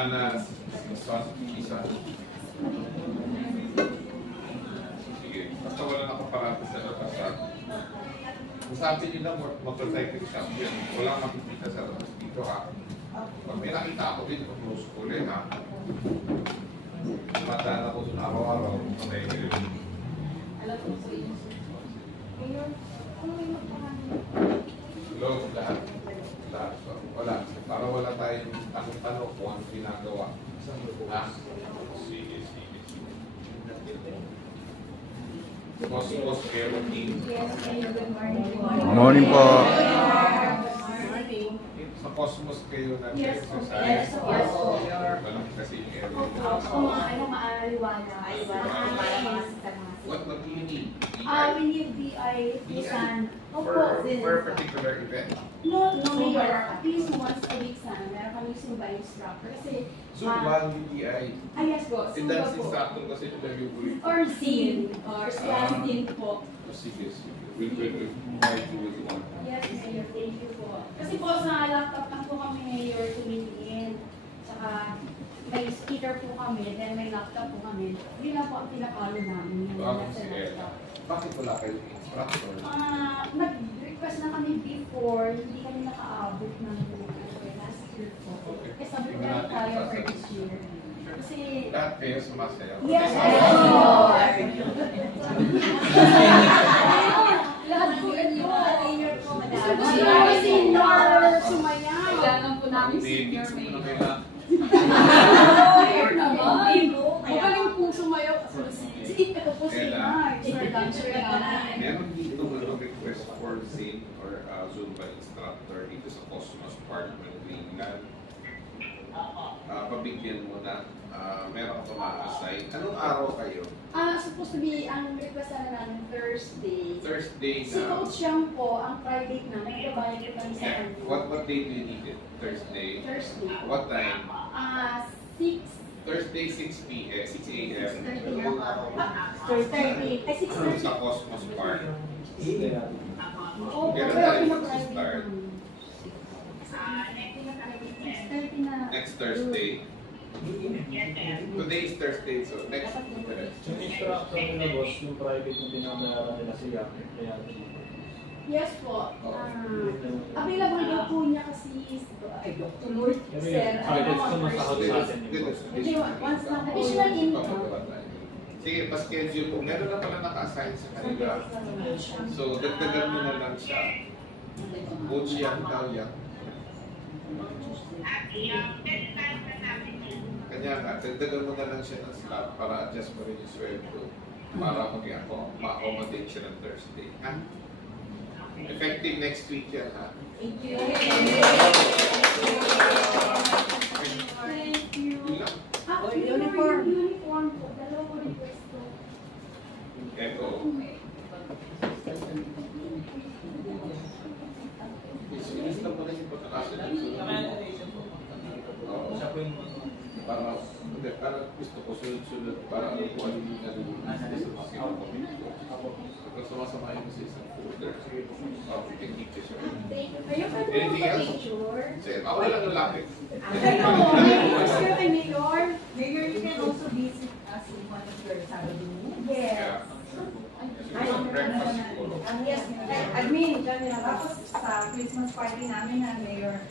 Ana, son, isa. Sige, basta wala nakaparati sa labas. Sabi nyo na motorcycle shop yan. Wala makikita sa labas dito ha. Pag may nakita ako din, close ko ulit ha. Mataan ako dun araw-araw. Alam ko po yun. Ngayon, ano may magpahanap? Hello, lahat. Lahat. Wala. Para wala tayong tanong-tanong kung ano ginagawa. Ha? Sige. Boss, care of team. Yes, good morning. Morning po. Sa Cosmos kayo Yes, nag-exercise. yes, yes. Walang kasi area. Maliwanag. What do you need? We need DI, Busan. For a particular event? No, Mayor. At least once a week sana. Meron kami Zumba instructor. Kasi, Zumba, UTI. yes po, And Zumba dance po. instructor kasi interview ko rin. Or scene. Or scene po. Sige. We'll try to do it one. Yes, Mayor. Thank you po. Kasi po sa laptop lang po kami, Mayor, tumitingin. Saka may speaker po kami, then may laptop po kami. Yun lang po ang pinapalo namin. Yung nasa laptop. Bakit wala kayong instructor? Nag-request na kami before, hindi kami nakaabot ng last year po. Kasi sabi ko na tayo for this year. Kasi... Lahat kayo sumasayaw? Yes, Lord! Lahat po inyo. Gusto namin senior sumayaw. Kailangan po namin Hindi, senior mix mo na may... kayo. Mayor naman. Magaling po sumayaw. Ito po si Mark. Meron dito request for Zane or Zumba instructor dito sa Cosmos Park ng Greenland. Pabigyan mo na. Meron ka ma-assign. Anong araw kayo? Supposed to be, ang request na namin Thursday. Thursday Si na. Coach Yang po, ang Friday na, nagkabayan ko kami sa Yeah. kanto. What day do you need it? Thursday? Thursday. What time? 6. Thursday 6 p.m. 6 a.m. 30. Ay, 6:30. Sa Cosmos Park. Oo, Kailan pero tayo pinag-Friday mag-start? namin. 6:30 na. Next Thursday. Today is Thursday, so next Yung instructor nila boss, yung private yung pinamayaran nila siya. Kaya Yes po. Available daw po niya kasi Dr. Lord, sir. private sumasahod sa atin yung boss. Hindi, once lang po. Additional income. Sige, pa-schedule po. Meron na pala naka-assign sa kanila. So, dagdagan mo na lang siya. Coach Yang daw yan. Kanya nga, dagdagan mo na lang siya ng slot para adjust mo rin yung sweldo. Para ma-accommodate siya ng Thursday. Ha? Effective next week yan, ha? Thank you. Thank you. Uniform. Uniform po. Dalawa po request ko. Echo. Sinis lang po rin yung pagkakasunod. Siya po yung Para gusto ko sunod-sunod para ano po ano yung pag sumasama yung sa isang folder, we can keep this one. Thank you. Kayo pwede mo Anything ba else? picture? Ako lang lalapit. Kayo, Mayor, kay Mayor. Mayor, you can also visit us in one of your Sabado. Yes. Breakfast siguro. Yes, admin, kanina. Tapos sa Christmas party namin na Mayor,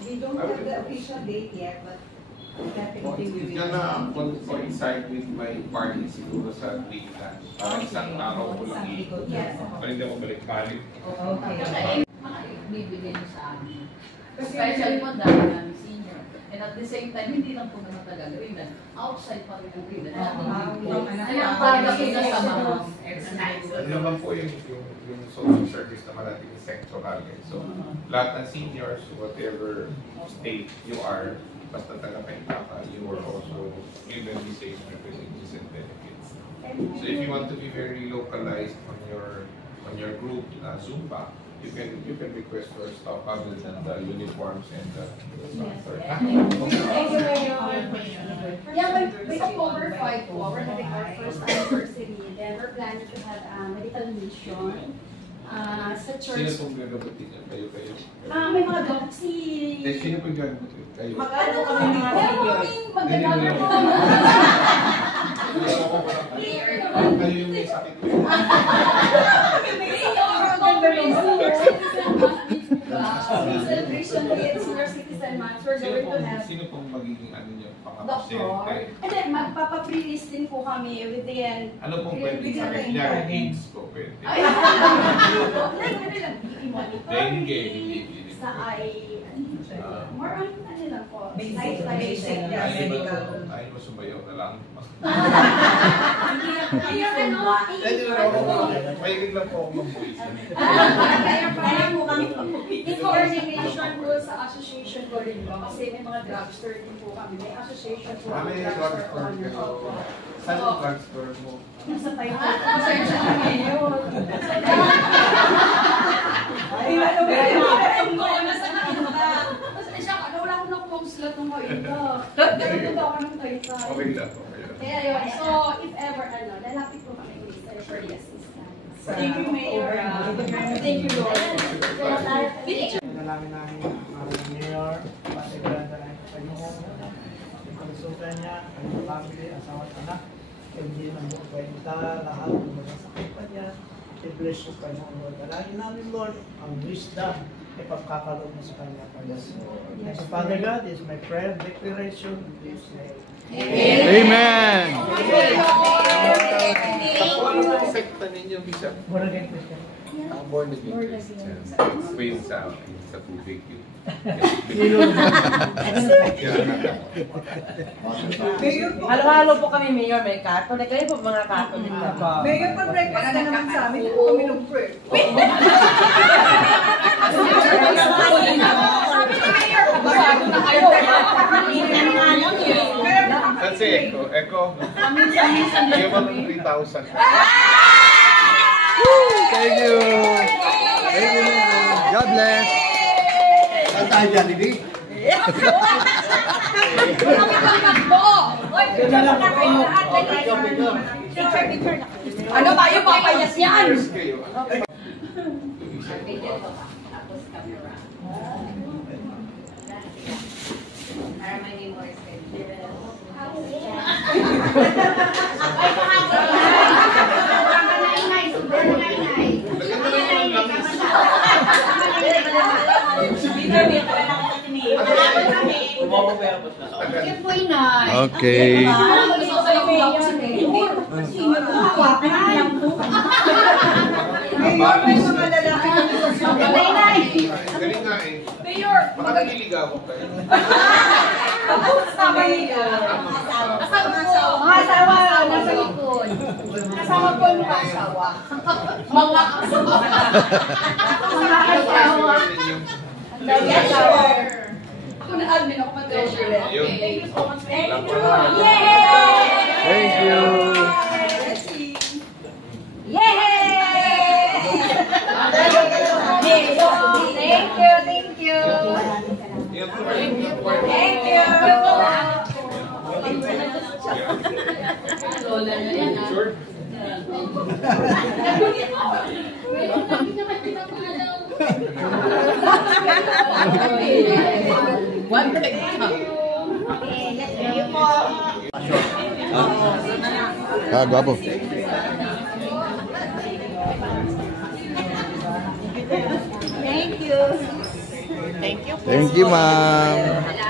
we don't have the official date yet, but definitely we It's gonna coincide with my party siguro sa Greenland. Para isang araw ko lang Yes. para hindi ako balik-balik. Okay. Bibigay niyo sa amin. Especially po dahil namin senior. And at the same time, hindi lang po naman taga-Greenland. Outside pa rin ang Greenland. Kaya ang pagdating na sa mga Ano naman po yung social service na malating sectoral eh. So, lahat ng seniors, whatever state you are, basta taga-penta ka, you are also given the same privileges and benefits. So if you want to be very localized on your group Zumba, you can request for stuff other than the uniforms and the sponsor. Thank you, Mayor. Yeah, by October 5 po, we're having our first anniversary. Then we're planning to have a medical mission. Sa Sino church. pong gagabutin niya? Kayo. May mga dog si... Sino pong gagabutin? Kayo. Magkano kami mga Meron senior? kaming mag-gather po. Kayo yung may sakit. Celebration with senior citizen month. We're going to have... Sino pong magiging ano niyo? Doctor. Pang-pasyente? And then, magpapaprelease din po kami within... Ano pong pwede sa kanya? AIDS po pwede. Ay, ano lang, i-monitor. Dengue. Sa more on ano lang po. Basic. Lifestyle. Yeah, medical. Ay mo sumayaw na lang. Mahilig lang po ako mag-voice. Kaya po kami in coordination po sa association ko rin po. Kasi may mga drugstore din po kami. May association po kami. May drugstore kayo. Saan yung drugstore mo? Nasa tayo po. Pasensya kami yun. Ay, ano ba yun? Nasa nakita. Pasensya ka. Wala ko na kung slot ng kaita. Nagpunta ako ng kaita. Okay lang po. Kaya yun. So, if ever, lalapit po kami Mr. for the assistance. Thank you, Mayor. Thank you, Lord. Nalamin namin ang mayor, pati granda ng Panginoon, yung konsulta niya, ang family, asawa at anak, hindi ng buong kwenta, lahat ng mga sakit pa niya, i-bless yung Panginoon, Lord. Dalangin namin, Lord, ang wisdom, ipagkakalog mo sa kanya, Panginoon. So, Father God, this is my prayer, declaration, in Jesus' name. Amen. Ano ang sekta ninyo, Bishop? Born again Christian. Born again Christian. Wait sa tubig yun. Mayor po. Halo-halo po kami, Mayor. May Catholic. Kayo po mga Catholic na ba? Mayor, pag-breakfast ka naman sa amin, hindi kami ng prayer. Sabi ni Mayor, pabasado na kayo. Kasi Echo. Yung mga 3,000. Thank you. Thank you. God bless. Kami pagkakbo! Picture na. Ano tayo papayas yan? Kayo. Tapos camera. Para maging more schedule. Okay. Mayor, may mga lalaki ng Galing nga eh. Mayor! Baka naliligawan kayo. Kasama niyo. Mga asawa nasa likod. Kasama po yung mga asawa. Mga asawa. Mga asawa. Ako na admin ako mag-treasure. Thank you so much. Thank you. Yay! Thank you. Yay! Thank you, thank you. Thank you. Lola na yan. Sure. One break. Gwapo. Thank you, ma'am.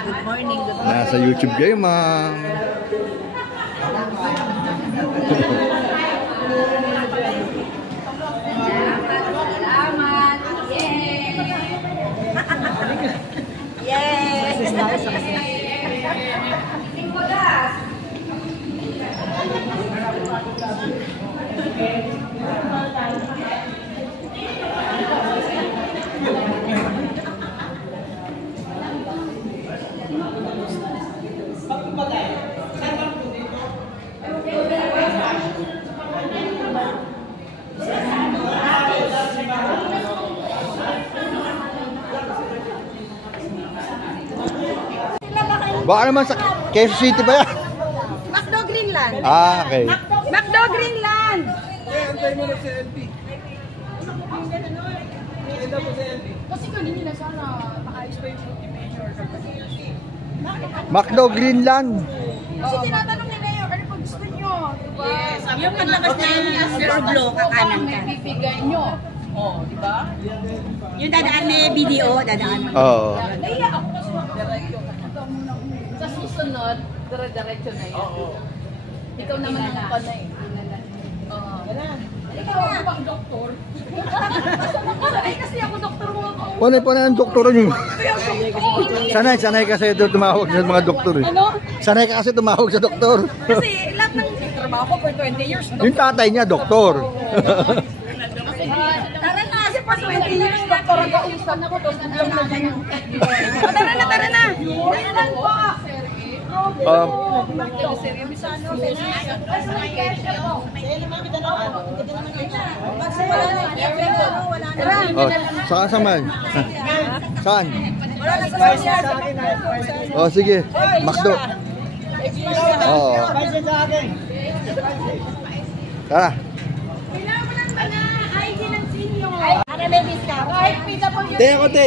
Good morning. Nasa YouTube kayo, ma'am. Salamat. Yay! Nicolas! Baka naman sa Quezon City ba yan? Macdo Greenland. Ah, okay. Macdo Greenland. Kasi kanina sana maayos pa yung beauty measure. Macdo Greenland. Kasi tinatanong ni Mayor, ano pa gusto nyo? Diba? Yes, Yung paglakas na yun, first blow, kakanan ka. May bibigay nyo. Oh, di ba? Yung dadaan may video, dadaan. Oo. Naiya ako kasi diretso ka na. Sa susunod, dire-diretso na yun. Ikaw naman ang panay. Ikaw ang doktor. Sanay kasi ako doktor mo ako. Panay ang doktor niyo. Sanay kasi doon tumawag sa mga doktor. Eh. Sanay ka kasi tumawag sa doktor. Kasi lahat ng trabaho ko for 20 years. Yung tatay niya, doktor. Tara na, kasi for 20 years, doktor ang kausap ako. Tara na. Tara na po. Saan saman? Saan? Oh, sige. Macdo. Oo. Tara. Ano may discount? Te ako, te.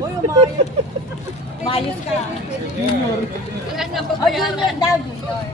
Uy, umayos ka. Junior. Junior daw, Junior.